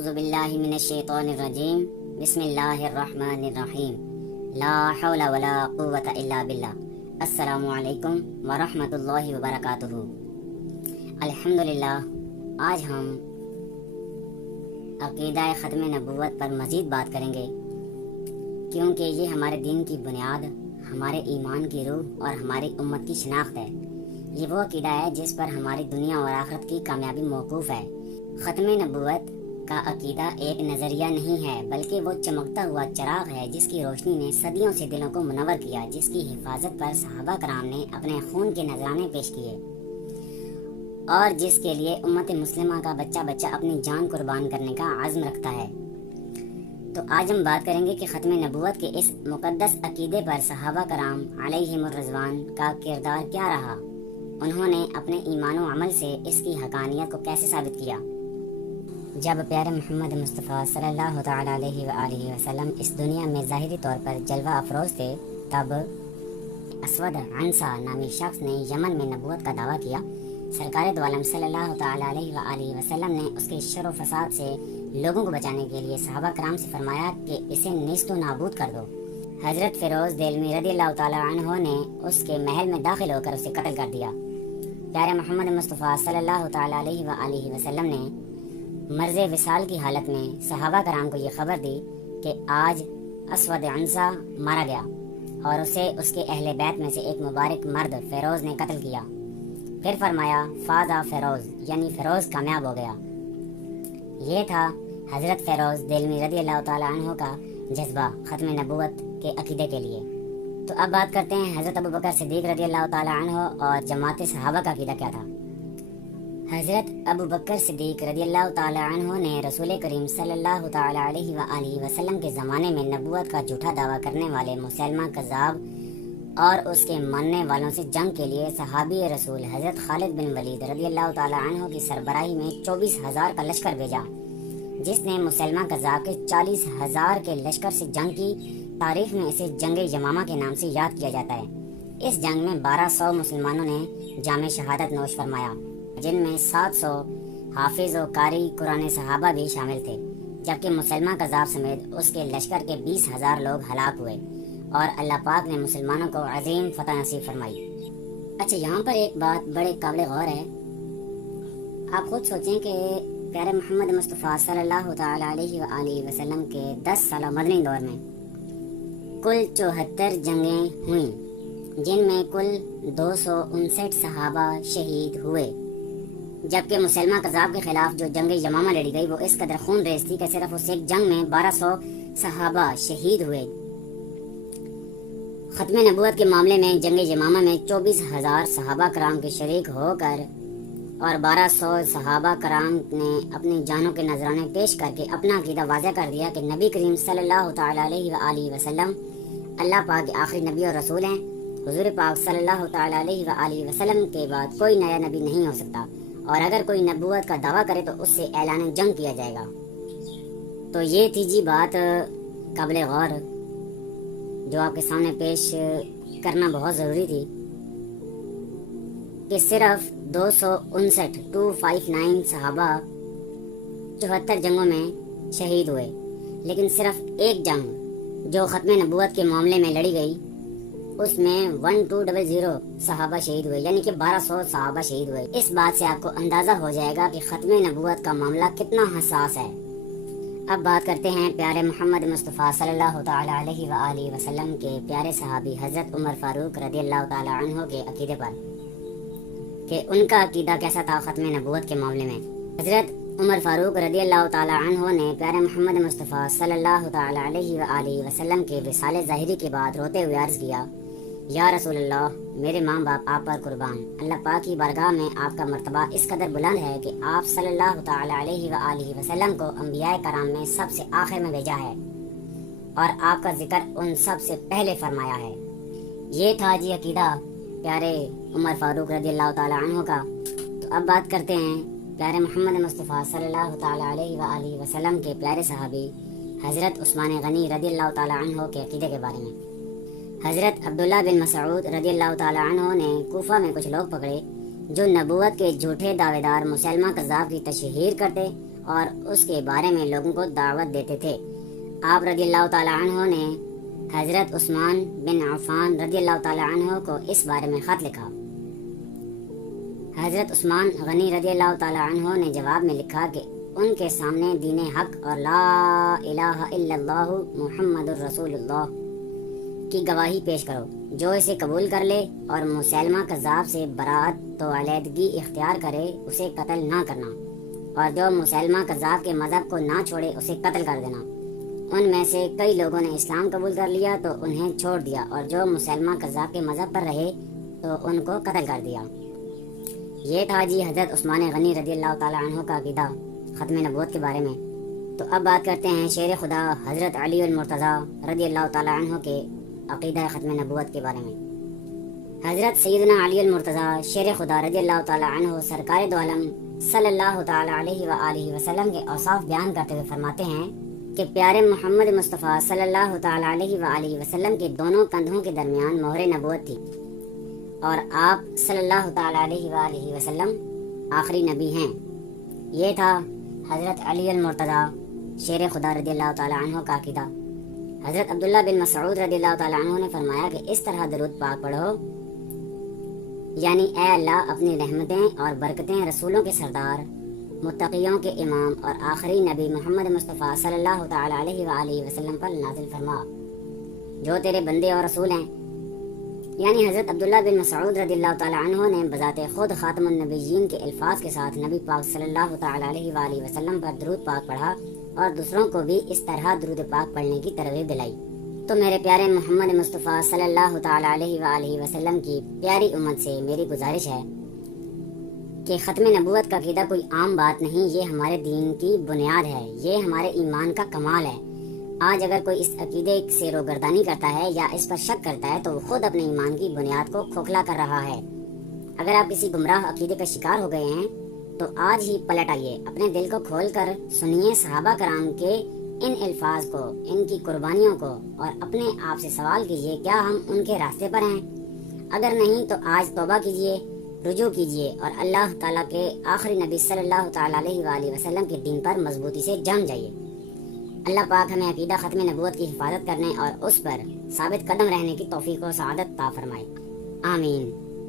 اعوذ باللہ من الشیطان الرجیم بسم اللہ الرحمن الرحیم لا حول ولا قوة الا باللہ السلام علیکم ورحمۃ اللہ وبرکاتہ۔ الحمدللہ، آج ہم عقیدہ ختم نبوت پر مزید بات کریں گے، کیونکہ یہ ہمارے دین کی بنیاد، ہمارے ایمان کی روح اور ہماری امت کی شناخت ہے۔ یہ وہ عقیدہ ہے جس پر ہماری دنیا اور آخرت کی کامیابی موقوف ہے۔ ختم نبوت کا عقیدہ ایک نظریہ نہیں ہے، بلکہ وہ چمکتا ہوا چراغ ہے جس کی روشنی نے صدیوں سے دلوں کو منور کیا، جس کی حفاظت پر صحابہ کرام نے اپنے خون کے نذرانے پیش کیے اور جس کے لیے امت مسلمہ کا بچہ بچہ اپنی جان قربان کرنے کا عزم رکھتا ہے۔ تو آج ہم بات کریں گے کہ ختم نبوت کے اس مقدس عقیدے پر صحابہ کرام علیہم الرضوان کا کردار کیا رہا، انہوں نے اپنے ایمان و عمل سے اس کی حقانیت کو کیسے ثابت کیا۔ جب پیارے محمد مصطفیٰ صلی اللہ تعالیٰ علیہ وآلہ وسلم اس دنیا میں ظاہری طور پر جلوہ افروز تھے، تب اسود عنسا نامی شخص نے یمن میں نبوت کا دعویٰ کیا۔ سرکار دو عالم صلی اللہ تعالیٰ علیہ وآلہ وسلم نے اس کے شر و فساد سے لوگوں کو بچانے کے لیے صحابہ کرام سے فرمایا کہ اسے نیست و نابود کر دو۔ حضرت فیروز دہلوی رضی اللہ تعالیٰ عنہ نے اس کے محل میں داخل ہو کر اسے قتل کر دیا۔ پیارے محمد مصطفیٰ صلی اللہ تعالیٰ علیہ وآلہ وسلم نے مرض وصال کی حالت میں صحابہ کرام کو یہ خبر دی کہ آج اسود عنسا مارا گیا اور اسے اس کے اہل بیت میں سے ایک مبارک مرد فیروز نے قتل کیا۔ پھر فرمایا فازا فیروز، یعنی فیروز کامیاب ہو گیا۔ یہ تھا حضرت فیروز دہلوی رضی اللہ تعالیٰ عنہ کا جذبہ ختم نبوت کے عقیدے کے لیے۔ تو اب بات کرتے ہیں حضرت ابوبکر صدیق رضی اللہ تعالیٰ عنہ اور جماعت صحابہ کا عقیدہ کیا تھا۔ حضرت ابوبکر صدیق رضی اللہ تعالیٰ عنہ نے رسول کریم صلی اللہ تعالیٰ علیہ وآلہ وسلم کے زمانے میں نبوت کا جھوٹا دعویٰ کرنے والے مسلمہ کذاب اور اس کے ماننے والوں سے جنگ کے لیے صحابی رسول حضرت خالد بن ولید رضی اللہ تعالیٰ عنہ کی سربراہی میں 24,000 کا لشکر بھیجا، جس نے مسلمہ کذاب کے 40,000 کے لشکر سے جنگ کی۔ تاریخ میں اسے جنگ یمامہ کے نام سے یاد کیا جاتا ہے۔ اس جنگ میں 1200 مسلمانوں نے جام شہادت نوش فرمایا، جن میں 700 حافظ و قاری قرآن صحابہ بھی شامل تھے، جبکہ مسلمہ کذاب سمیت اس کے لشکر کے 20,000 لوگ ہلاک ہوئے اور اللہ پاک نے مسلمانوں کو عظیم فتح نصیب فرمائی۔ اچھا، یہاں پر ایک بات بڑے قابل غور ہے۔ آپ خود سوچیں کہ پیارے محمد مصطفیٰ صلی اللہ تعالیٰ علیہ وآلہ وسلم کے 10 سالہ مدنی دور میں کل 74 جنگیں ہوئیں، جن میں کل 259 صحابہ شہید ہوئے، جبکہ مسلمہ کذاب کے خلاف جو جنگ یمامہ لڑی گئی وہ اس قدر خون ریز تھی کہ صرف اس ایک جنگ میں 1200 صحابہ شہید ہوئے۔ ختم نبوت کے معاملے میں جنگ یمامہ میں 24,000 صحابہ کرام کے شریک ہو کر اور 1200 صحابہ کرام نے اپنی جانوں کے نذرانے پیش کر کے اپنا عقیدہ واضح کر دیا کہ نبی کریم صلی اللہ تعالیٰ علیہ وآلہ وسلم اللہ پاک کے آخری نبی اور رسول ہیں۔ حضور پاک صلی اللہ تعالیٰ علیہ وآلہ وسلم کے بعد کوئی نیا نبی نہیں ہو سکتا، اور اگر کوئی نبوت کا دعویٰ کرے تو اس سے اعلان جنگ کیا جائے گا۔ تو یہ تھی جی بات قابل غور جو آپ کے سامنے پیش کرنا بہت ضروری تھی، کہ صرف 259 صحابہ 74 جنگوں میں شہید ہوئے، لیکن صرف ایک جنگ جو ختم نبوت کے معاملے میں لڑی گئی اس میں 1200 صحابہ شہید ہوئے، یعنی کہ 1200 صحابہ شہید ہوئے۔ اس بات سے آپ کو اندازہ ہو جائے گا کہ ختم نبوت کا معاملہ کتنا حساس ہے۔ اب بات کرتے ہیں پیارے محمد مصطفیٰ صلی اللہ تعالیٰ علیہ وآلہ وسلم کے پیارے صحابی حضرت عمر فاروق رضی اللہ تعالیٰ عنہ کے عقیدے پر، کہ ان کا عقیدہ کیسا تھا ختم نبوت کے معاملے میں۔ حضرت عمر فاروق رضی اللہ تعالیٰ عنہ نے پیارے محمد مصطفیٰ صلی اللہ تعالیٰ علیہ وآلہ وسلم کے وصال ظاہری کے بعد روتے ہوئے عرض کیا، یا رسول اللہ، میرے ماں باپ آپ پر قربان، اللہ پاک کی بارگاہ میں آپ کا مرتبہ اس قدر بلند ہے کہ آپ صلی اللہ تعالیٰ علیہ وآلہ وسلم کو انبیاء کرام میں سب سے آخر میں بھیجا ہے اور آپ کا ذکر ان سب سے پہلے فرمایا ہے۔ یہ تھا جی عقیدہ پیارے عمر فاروق رضی اللہ تعالیٰ عنہ کا۔ تو اب بات کرتے ہیں پیارے محمد مصطفیٰ صلی اللہ تعالیٰ علیہ وآلہ وسلم کے پیارے صحابی حضرت عثمان غنی رضی اللہ تعالیٰ عنہ کے عقیدے کے بارے میں۔ حضرت عبداللہ بن مسعود رضی اللہ تعالیٰ عنہ نے کوفہ میں کچھ لوگ پکڑے جو نبوت کے جھوٹے دعوے دار مسلمہ کذاب کی تشہیر کرتے اور اس کے بارے میں لوگوں کو دعوت دیتے تھے۔ آپ رضی اللہ تعالیٰ عنہ نے حضرت عثمان بن عفان رضی اللہ تعالیٰ عنہ کو اس بارے میں خط لکھا۔ حضرت عثمان غنی رضی اللہ تعالیٰ عنہ نے جواب میں لکھا کہ ان کے سامنے دین حق اور لا الہ الا اللہ محمد الرسول اللہ کی گواہی پیش کرو۔ جو اسے قبول کر لے اور مسلمہ کذاب سے برات و علیحدگی اختیار کرے اسے قتل نہ کرنا، اور جو مسلمہ کذاب کے مذہب کو نہ چھوڑے اسے قتل کر دینا۔ ان میں سے کئی لوگوں نے اسلام قبول کر لیا تو انہیں چھوڑ دیا، اور جو مسلمہ کذاب کے مذہب پر رہے تو ان کو قتل کر دیا۔ یہ تھا جی حضرت عثمان غنی رضی اللہ تعالیٰ عنہ کا عقیدہ ختم نبوت کے بارے میں۔ تو اب بات کرتے ہیں شیر خدا حضرت علی المرتضیٰ رضی اللہ تعالیٰ عنہ کے عقیدہ ختم نبوت کے بارے میں۔ حضرت سیدنا علی المرتضیٰ شیر خدا رضی اللہ تعالیٰ عنہ سرکار دو عالم صلی اللہ تعالیٰ علیہ وآلہ وسلم کے اوصاف بیان کرتے ہوئے فرماتے ہیں کہ پیارے محمد مصطفیٰ صلی اللہ تعالیٰ علیہ وآلہ وسلم کے دونوں کندھوں کے درمیان مہر نبوت تھی، اور آپ صلی اللہ تعالیٰ علیہ وآلہ وسلم آخری نبی ہیں۔ یہ تھا حضرت علی المرتضیٰ شیر خدا رضی اللہ تعالیٰ عنہ کا عقیدہ۔ حضرت عبداللہ بن مسعود رضی اللہ تعالیٰ عنہ نے فرمایا کہ اس طرح درود پاک پڑھو، یعنی اے اللہ اپنی رحمتیں اور برکتیں رسولوں کے سردار، متقیوں کے امام اور آخری نبی محمد مصطفیٰ صلی اللہ تعالیٰ علیہ وآلہ وسلم پر نازل فرما، جو تیرے بندے اور رسول ہیں۔ یعنی حضرت عبداللہ بن مسعود رضی اللہ تعالیٰ عنہ نے بذات خود خاتم النبیین کے الفاظ کے ساتھ نبی پاک صلی اللہ تعالیٰ علیہ وآلہ وسلم پر درود پاک پڑھا، اور دوسروں کو بھی اس طرح درود پاک پڑھنے کی ترغیب دلائی۔ تو میرے پیارے محمد مصطفیٰ صلی اللہ تعالیٰ علیہ وآلہ وسلم کی پیاری امت سے میری گزارش ہے کہ ختم نبوت کا عقیدہ کوئی عام بات نہیں، یہ ہمارے دین کی بنیاد ہے، یہ ہمارے ایمان کا کمال ہے۔ آج اگر کوئی اس عقیدے سے روگردانی کرتا ہے یا اس پر شک کرتا ہے تو وہ خود اپنے ایمان کی بنیاد کو کھوکھلا کر رہا ہے۔ اگر آپ کسی گمراہ عقیدے کا شکار ہو گئے ہیں تو آج ہی پلٹ آئیے، اپنے دل کو کھول کر سنیے صحابہ کرام کے ان الفاظ کو، ان کی قربانیوں کو، اور اپنے آپ سے سوال کیجئے کیا ہم ان کے راستے پر ہیں؟ اگر نہیں تو آج توبہ کیجئے، رجوع کیجئے، اور اللہ تعالیٰ کے آخری نبی صلی اللہ تعالیٰ علیہ وآلہ وسلم کے دین پر مضبوطی سے جم جائیے۔ اللہ پاک ہمیں عقیدہ ختم نبوت کی حفاظت کرنے اور اس پر ثابت قدم رہنے کی توفیق و سعادت عطا فرمائے، آمین۔